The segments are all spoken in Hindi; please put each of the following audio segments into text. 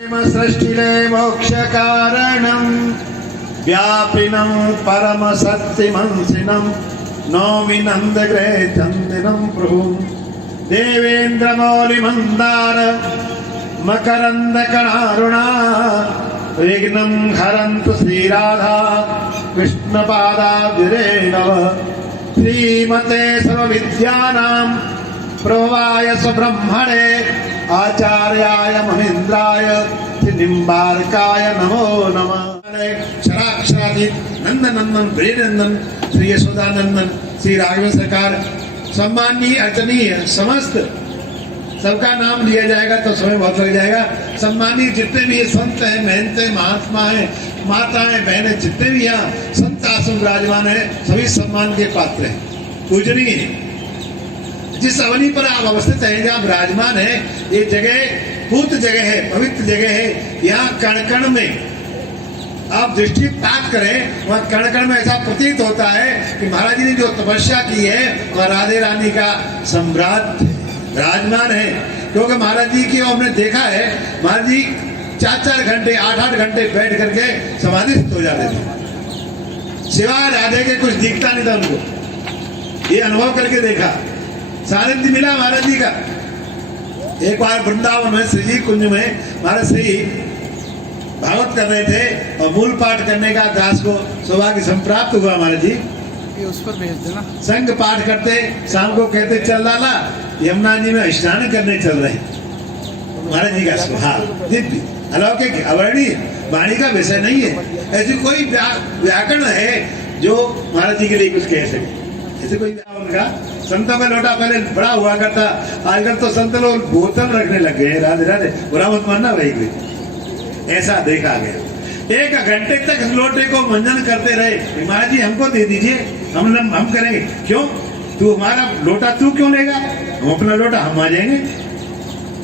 सृष्टिले मोक्ष कारणं व्यापिनं परम सत्यमंसिनं नौमि नंदग्रह चंदनं प्रभु देवेन्द्र मौलि मंदार मकरंद कणारुणा विघ्नं हरन्तु श्रीराधा कृष्ण पादाब्जरेणव श्रीमते सर्वविद्यानां प्रभवाय सुब्रह्मणे आचार्याय महेन्द्राय निम्बारकाय नमो नमः। क्षराक्षराधीन नंदनंदन ब्रजनंदन श्री यशोदानंदन श्री राघव सरकार सम्माननीय अर्चनीय समस्त सबका नाम लिया जाएगा तो समय बहुत लग जाएगा। सम्मानित जितने भी संत हैं, महंत हैं, महात्मा हैं, माताएं, बहनें, जितने भी यहाँ संत आश्रम विराजमान है सभी सम्मान के पात्र हैं, पूजनीय हैं। जिस अवनी पर आप अवस्थित हैं, जहाँ विराजमान है, ये जगह पूत जगह है, पवित्र जगह है। यहाँ कण कण में आप दृष्टिपात करें, वहाँ कण कण में ऐसा प्रतीत होता है कि महाराज जी ने जो तपस्या की है वह राधे रानी का सम्राट विराजमान है। क्योंकि महाराज जी की हमने देखा है, महाराज जी 4-4 घंटे 8-8 घंटे बैठ करके समाधिस्थ हो जाते थे, सिवाय राधे के कुछ दिखता नहीं था उनको। ये अनुभव करके देखा, सानिध्य मिला महाराज जी का। एक बार वृंदावन में श्री जी कुंज में महाराज श्री भागवत कर रहे थे और मूल पाठ करने का दास को सौभाग्य संप्राप्त हुआ। महाराज जी उस पर भेज देना। संग पाठ करते, शाम को कहते चल लाला यमुना जी में स्नान करने चल रहे। महाराज जी का स्वभाव दिव्य अलौकिक अवर्णीय, वाणी का विषय नहीं है। ऐसी कोई व्याकरण है जो महाराज जी के लिए कुछ कह सके, ऐसे कोई उनका। संतों का लोटा पहले बड़ा हुआ करता, आजकल तो संत लोग बोतल रखने लग गए। राधे राधे, बुरा मत मानना भाई, कोई ऐसा देखा गया। 1 घंटे तक इस लोटे को मंजन करते रहे। महाराज जी हमको दे दीजिए, हम करेंगे। क्यों? तू हमारा लोटा तू क्यों लेगा, हम अपना लोटा हम आ जाएंगे।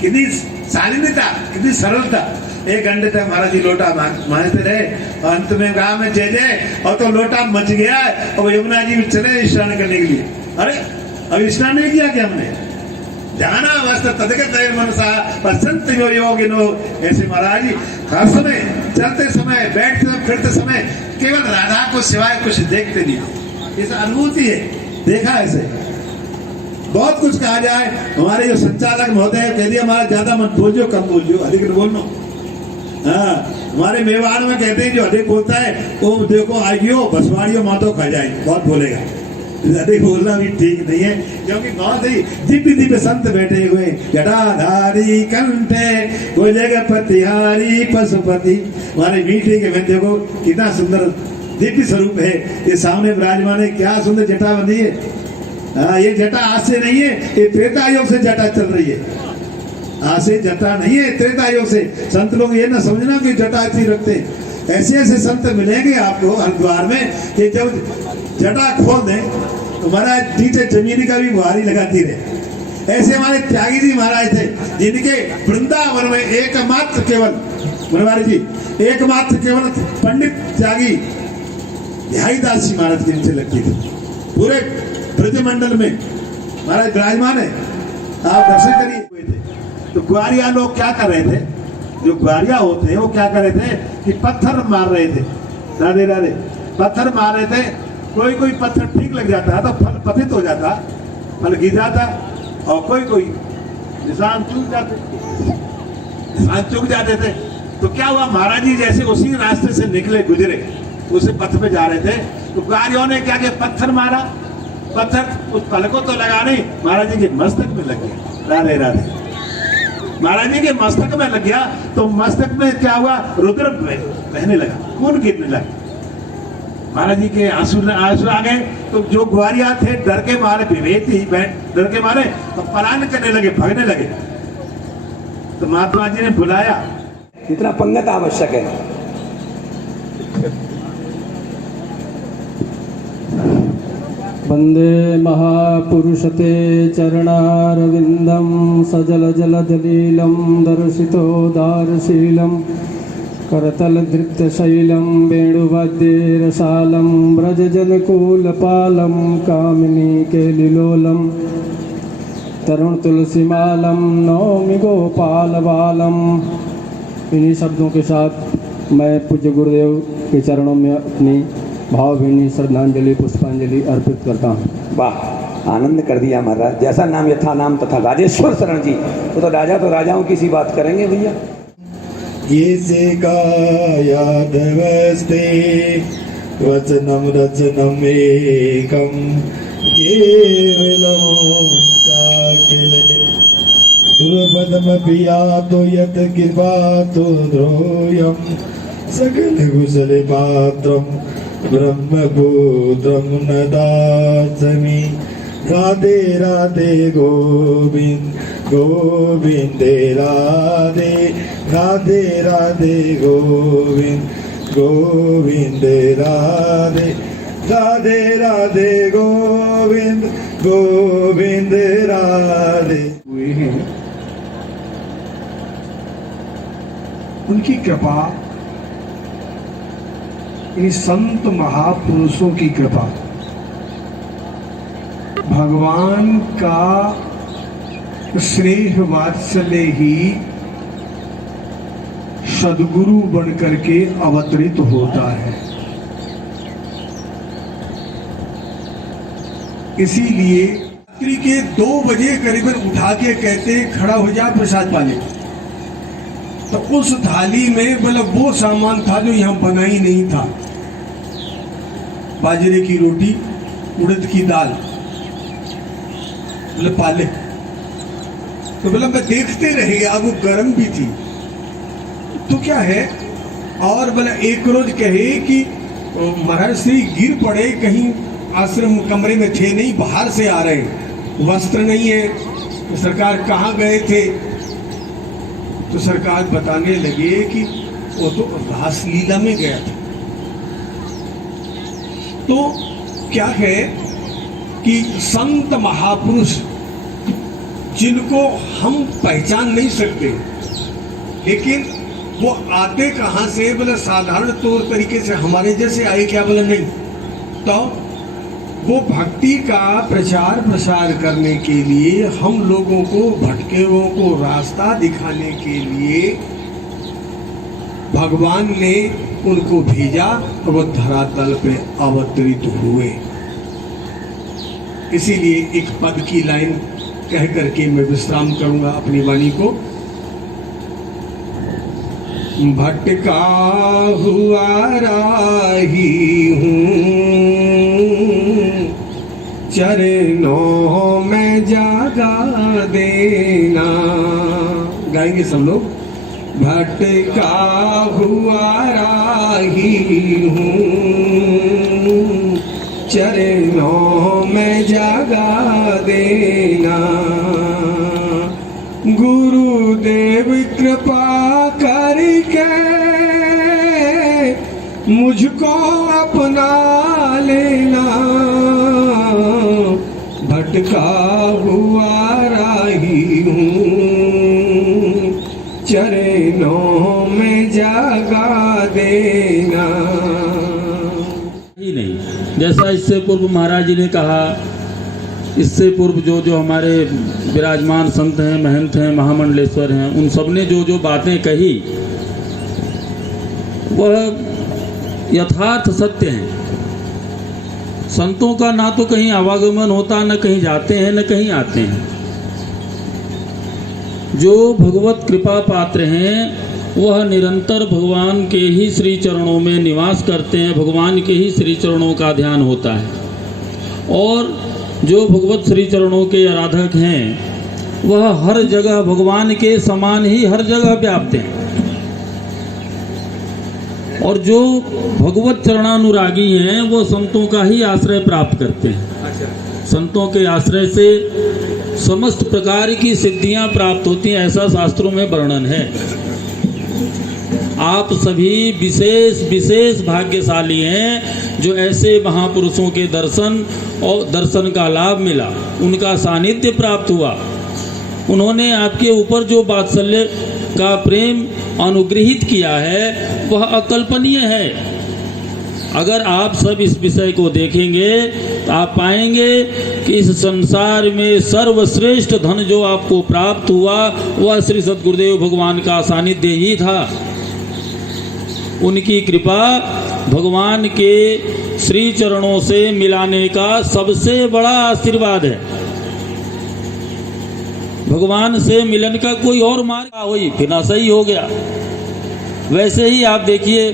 कितनी शालीनता, कितनी सरलता। 1 घंटे तक महाराज जी लोटा मांगते रहे। अंत में कहा मैं जय जय, और तो लोटा मच गया और यमुना जी में चले स्नान करने के लिए। अरे अभी स्नान नहीं किया क्या हमने? जाना अवस्था तदगत मनसा परसंत योगिनो। ऐसे महाराज जी हर समय, चलते समय, बैठते फिरते समय केवल राधा को सिवाय कुछ देखते नहीं। इस अनुभूति है, देखा ऐसे। बहुत कुछ कहा जाए, हमारे जो संचालक महोदय कह दिया हमारा ज्यादा मत बोलियो, कम बोलियो, अधिक न बोलना। हाँ, हमारे मेवाड़ में कहते हैं जो अधिक बोलता है वो देखो आइयो बसवाड़ियों मातो खा जाए, बहुत बोलेगा। अधिक बोलना भी ठीक नहीं है, क्योंकि बहुत ही दिव्य दिव्य संत बैठे हुए। जटाधारी कंठे बोलेगा पतिहारी पशुपति। हमारे मीठे के में देखो कितना सुंदर दिव्य स्वरूप है। ये सामने विराजमान है, क्या सुंदर जटा बंधी है। हाँ, ये जटा आज से नहीं है, ये त्रेता युग से जटा चल रही है। आज से जटा नहीं है, त्रेता युग से। संत लोग ये ना समझना कि जटा ऐसी रखते। ऐसे ऐसे संत मिलेंगे आपको हरिद्वार में कि जब जटा खोल दें तो महाराज नीचे जमीन का भी बुहारी लगाती रहे। ऐसे हमारे त्यागी जी महाराज थे, जिनके वृंदावन में एकमात्र केवल मनवारी जी एकमात्र केवल पंडित त्यागी ध्याईदास जी महाराज के नीचे लगती थी। पूरे ब्रजमंडल में महाराज विराजमान है, आप दर्शन करिए। तो ग्वारिया लोग क्या कर रहे थे, जो ग्वारिया होते हैं वो क्या कर रहे थे कि पत्थर मार रहे थे। राधे राधे, पत्थर मार रहे थे। कोई कोई पत्थर ठीक लग जाता तो फल पतित हो जाता, फल गिर जाता, और कोई कोई निशान चूक जाते थे। तो क्या हुआ, महाराज जी जैसे उसी रास्ते से निकले, गुजरे, उसे पथ पे जा रहे थे, तो ग्वारियों ने क्या किया, पत्थर मारा। पत्थर उस फल को तो लगा नहीं, महाराज जी के मस्तक में लग गया। राधे राधे, महाराज जी के मस्तक में लग गया तो मस्तक में क्या हुआ, रुद्र बहने लगा, खून गिरने लगा। महाराज जी के आंसू आ गए। तो जो ग्वारिया थे डर के मारे, विवेक ही डर के मारे तो पलायन करने लगे, भागने लगे। तो महात्मा जी ने बुलाया। इतना पंगत आवश्यक है। वंदे महापुरुषते चरणारविंदम सजल जल जलीलम दर्शितो दारशीलम करतल धृतशैलम वेणुवाद्ये रसालम व्रजजनकूलपालम कामिनी केलिलोलम तरुण तुलसीमालम नौमि गोपाल बालम इन्हीं शब्दों के साथ मैं पूज्य गुरुदेव के चरणों में अपनी भावभीनी श्रद्धांजलि पुष्पांजलि अर्पित करता हूँ। वाह, आनंद कर दिया महाराज। जैसा नाम यथा नाम तथा राजेश्वर शरण जी, वो तो राजाओं की सी बात करेंगे भैया। ये से का यादवस्ते वचनम रचनम एकम केवलम चाकिले दुर्पदमपि यातो यत कृपातो द्रोयम सकल कुशले पात्रम ब्रह्मपुत्रम नदास्मि। राधे राधे गोविंद गोविंदे राधे राधे राधे गोविंद गोविंदे राधे राधे राधे गोविंद गोविंद राधे। हुए हैं, उनकी कृपा, इन संत महापुरुषों की कृपा, भगवान का स्नेह वात्सल्य ही सद्गुरु बनकर के अवतरित होता है। इसीलिए रात्रि के 2 बजे करीबन उठा के कहते खड़ा हो जा प्रसाद पाने। तो उस थाली में मतलब वो सामान था जो यहाँ बना ही नहीं था। बाजरे की रोटी, उड़द की दाल, बोले पाले। तो बोला मैं देखते रह गया, वो गर्म भी थी। तो क्या है, और बोला एक रोज कहे कि महाराज श्री गिर पड़े, कहीं आश्रम कमरे में थे नहीं, बाहर से आ रहे, वस्त्र नहीं है, तो सरकार कहाँ गए थे? तो सरकार बताने लगे कि वो तो रासलीला में गया था। तो क्या है कि संत महापुरुष जिनको हम पहचान नहीं सकते, लेकिन वो आते कहाँ से? बोले साधारण तौर तरीके से हमारे जैसे आए क्या? बोले नहीं। तो वो भक्ति का प्रचार प्रसार करने के लिए, हम लोगों को, भटके हुओं को रास्ता दिखाने के लिए भगवान ने उनको भेजा और वो धरातल पे अवतरित हुए। इसीलिए एक पद की लाइन कह करके मैं विश्राम करूंगा अपनी वाणी को। भटका हुआ राही हूँ, चरणों में जागा देना। गाएंगे सब लोग। भटका हुआ राही हूँ, चरणों में जागा देना। गुरुदेव कृपा करके मुझको अपना लेना। भटका हुआ राही हूँ, चरणों में जागा देना। ही नहीं, जैसा इससे पूर्व महाराज जी ने कहा, इससे पूर्व जो जो हमारे विराजमान संत हैं, महंत हैं, महामंडलेश्वर हैं, उन सब ने जो जो बातें कही वह यथार्थ सत्य हैं। संतों का ना तो कहीं आवागमन होता, न कहीं जाते हैं, न कहीं आते हैं। जो भगवत कृपा पात्र हैं वह निरंतर भगवान के ही श्री चरणों में निवास करते हैं, भगवान के ही श्री चरणों का ध्यान होता है। और जो भगवत श्री चरणों के आराधक हैं वह हर जगह भगवान के समान ही हर जगह व्याप्त हैं। और जो भगवत चरणानुरागी हैं वो संतों का ही आश्रय प्राप्त करते हैं। संतों के आश्रय से समस्त प्रकार की सिद्धियां प्राप्त होती हैं, ऐसा शास्त्रों में वर्णन है। आप सभी विशेष विशेष भाग्यशाली हैं जो ऐसे महापुरुषों के दर्शन और दर्शन का लाभ मिला, उनका सानिध्य प्राप्त हुआ। उन्होंने आपके ऊपर जो वात्सल्य का प्रेम अनुग्रहित किया है वह अकल्पनीय है। अगर आप सब इस विषय को देखेंगे तो आप पाएंगे कि इस संसार में सर्वश्रेष्ठ धन जो आपको प्राप्त हुआ वह श्री सद्गुरुदेव भगवान का सानिध्य ही था। उनकी कृपा भगवान के श्री चरणों से मिलाने का सबसे बड़ा आशीर्वाद है। भगवान से मिलन का कोई और मार्ग हुई फिर ना सही हो गया। वैसे ही आप देखिए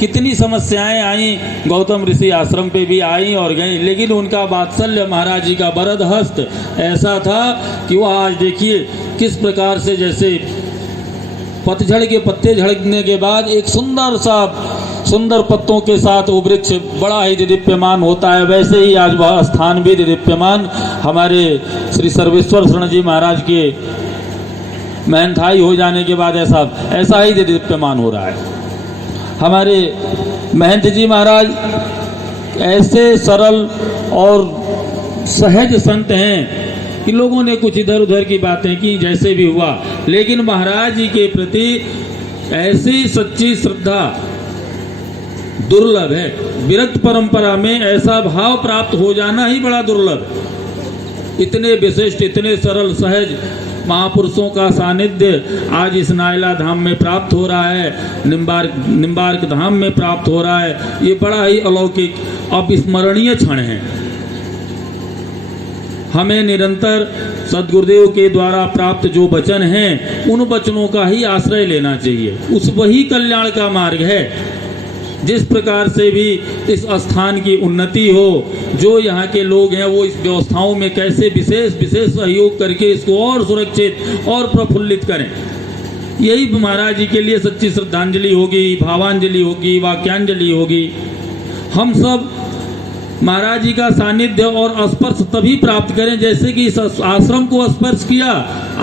कितनी समस्याएं आई, गौतम ऋषि आश्रम पे भी आई और गई, लेकिन उनका वात्सल्य महाराज जी का बरद हस्त ऐसा था कि वह आज देखिए किस प्रकार से जैसे पतझड़ के पत्ते झड़कने के बाद एक सुंदर पत्तों के साथ वो वृक्ष बड़ा ही दिव्यमान होता है, वैसे ही आज वह स्थान भी दिव्यमान हमारे श्री सर्वेश्वर शरण जी महाराज के महंताई हो जाने के बाद ऐसा ही दिव्यमान हो रहा है। हमारे महंत जी महाराज ऐसे सरल और सहज संत हैं कि लोगों ने कुछ इधर उधर की बातें की जैसे भी हुआ, लेकिन महाराज जी के प्रति ऐसी सच्ची श्रद्धा दुर्लभ है। विरक्त परंपरा में ऐसा भाव प्राप्त हो जाना ही बड़ा दुर्लभ है। इतने विशिष्ट, इतने सरल, सहज महापुरुषों का सानिध्य आज इस नायला धाम में प्राप्त हो रहा है, निम्बार्क धाम में प्राप्त हो रहा है। ये बड़ा ही अलौकिक अविस्मरणीय क्षण है। हमें निरंतर सद्गुरुदेव के द्वारा प्राप्त जो वचन हैं उन वचनों का ही आश्रय लेना चाहिए। उस वही कल्याण का मार्ग है। जिस प्रकार से भी इस स्थान की उन्नति हो, जो यहाँ के लोग हैं वो इस व्यवस्थाओं में कैसे विशेष सहयोग करके इसको और सुरक्षित और प्रफुल्लित करें, यही महाराज जी के लिए सच्ची श्रद्धांजलि होगी, भावांजलि होगी, वाक्यांजलि होगी। हम सब महाराज जी का सानिध्य और स्पर्श तभी प्राप्त करें जैसे कि इस आश्रम को स्पर्श किया,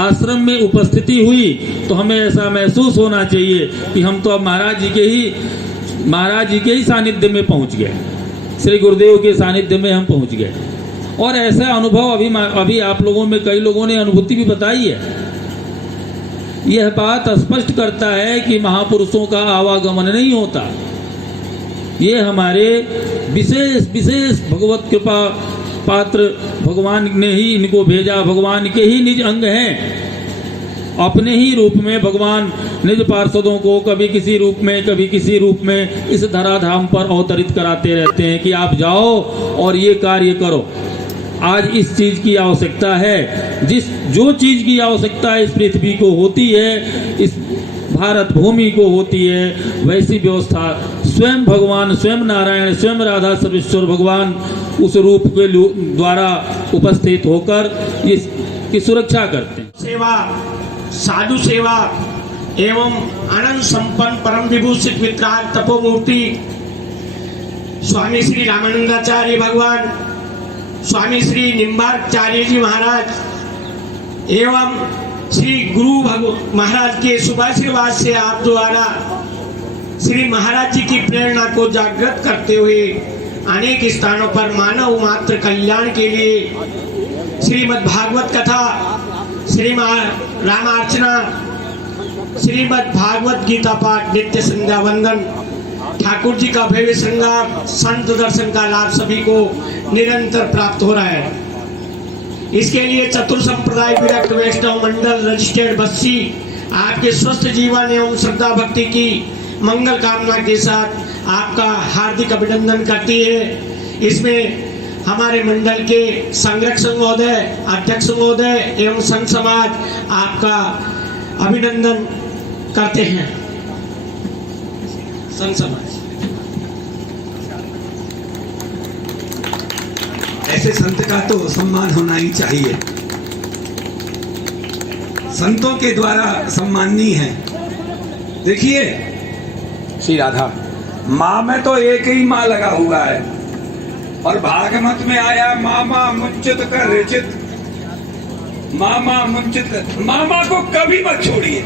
आश्रम में उपस्थिति हुई तो हमें ऐसा महसूस होना चाहिए कि हम तो अब महाराज जी के ही सानिध्य में पहुंच गए, श्री गुरुदेव के सानिध्य में हम पहुंच गए। और ऐसा अनुभव अभी आप लोगों में कई लोगों ने अनुभूति भी बताई है। यह बात स्पष्ट करता है कि महापुरुषों का आवागमन नहीं होता, ये हमारे विशेष भगवत कृपा पात्र भगवान ने ही इनको भेजा। भगवान के ही निज अंग हैं। अपने ही रूप में भगवान निज पार्षदों को कभी किसी रूप में कभी किसी रूप में इस धराधाम पर अवतरित कराते रहते हैं कि आप जाओ और ये कार्य करो। आज इस चीज की आवश्यकता है, जो चीज की आवश्यकता इस पृथ्वी को होती है, इस भारत भूमि को होती है, वैसी व्यवस्था स्वयं भगवान, स्वयं नारायण, स्वयं राधा सर्वेश्वर भगवान उस रूप के द्वारा उपस्थित होकर इसकी सुरक्षा करते हैं। सेवा, साधु सेवा एवं अनंत संपन्न परम विभूषित वित्राग तपोमूर्ति स्वामी श्री रामानंदाचार्य भगवान, स्वामी श्री निम्बार्कचार्य जी महाराज एवं श्री गुरु महाराज के शुभ आशीर्वाद से आप द्वारा श्री महाराज जी की प्रेरणा को जागृत करते हुए अनेक स्थानों पर मानव मात्र कल्याण के लिए श्रीमद् भागवत कथा, श्रीमद् रामार्चना, श्रीमद् भागवत गीता पाठ, नित्य संध्या वंदन, ठाकुर जी का भव्य श्रृंगार, संत दर्शन का लाभ सभी को निरंतर प्राप्त हो रहा है। इसके लिए चतुर संप्रदाय विरक्त वैष्णव मंडल रजिस्टर्ड बस्सी आपके स्वस्थ जीवन एवं श्रद्धा भक्ति की मंगल कामना के साथ आपका हार्दिक अभिनंदन करती है। इसमें हमारे मंडल के संरक्षक महोदय, अध्यक्ष महोदय एवं संत समाज आपका अभिनंदन करते हैं। संत समाज ऐसे संत का तो सम्मान होना ही चाहिए, संतों के द्वारा सम्माननीय है। देखिए श्री राधा माँ में तो एक ही माँ लगा हुआ है और भागवत में आया मामा मुंचित कर रिचित, मामा मुंचित कर, मामा को कभी मत छोड़िए।